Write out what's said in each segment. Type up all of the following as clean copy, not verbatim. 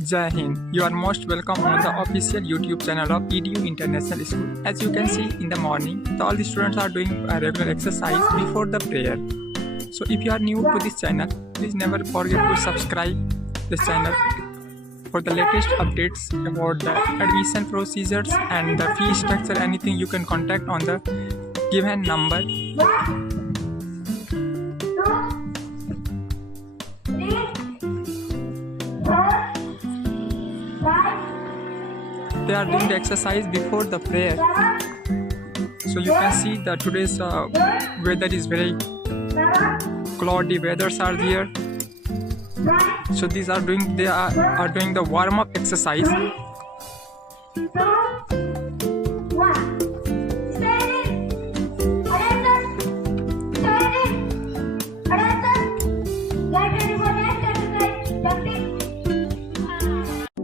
Jai Hind. You are most welcome on the official YouTube channel of EDU International School. As you can see in the morning, all the students are doing a regular exercise before the prayer. So if you are new to this channel, please never forget to subscribe this channel for the latest updates about the admission procedures and the fee structure. Anything you can contact on the given number. They are doing the exercise before the prayer. So you can see that today's weather is very cloudy. Weathers are there. So they are doing the warm-up exercise.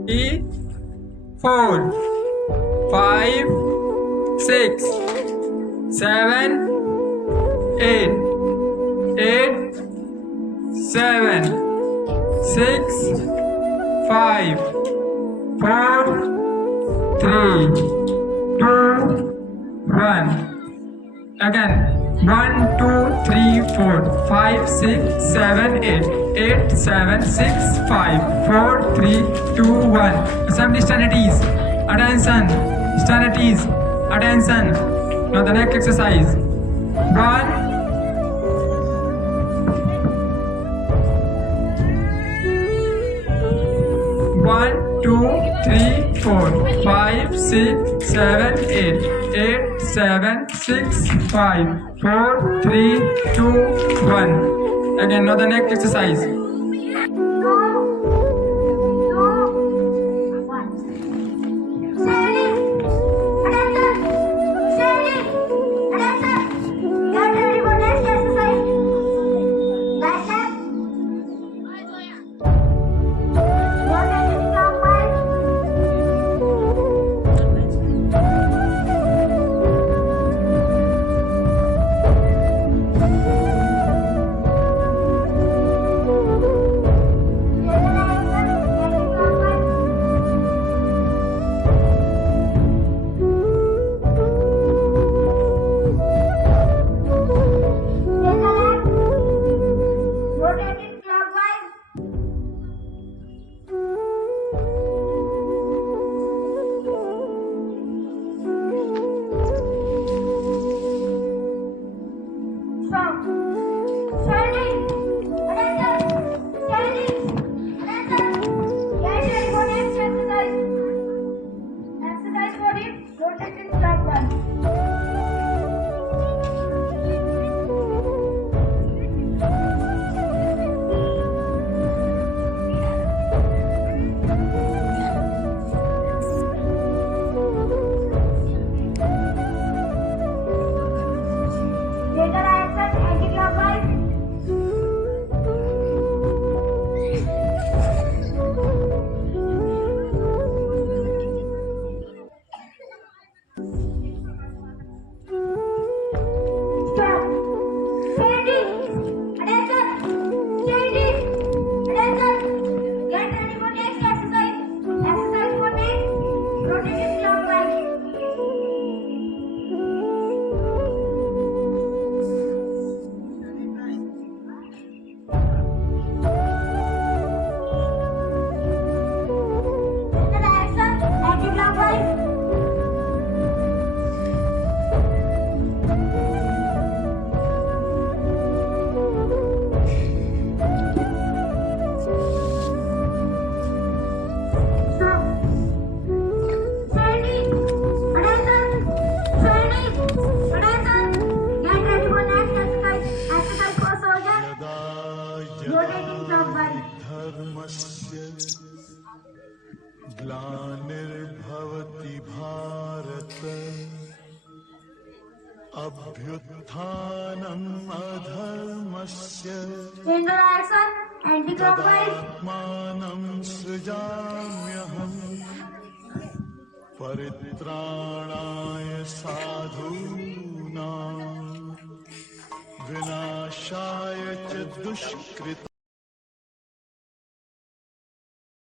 E 4 5 6 7 8 8 7 6 5 4 3 2 1. Again. 1 2 3 4 5 6 7 8 8 7 6 5 4 3 2 1. Assembly standards. Attention. Standards. Attention. Now the next exercise. 1 1 2 3 4 5 6 7 8 8 7 6 5 4 3 2 1. Again, now the next exercise. ग्लानिर्भवति Bharat अभ्युत्थानम् अधर्मस्य तदात्मानं सृजाम्यहम् परित्राणाय साधूनां विनाशाय च दुष्कृताम्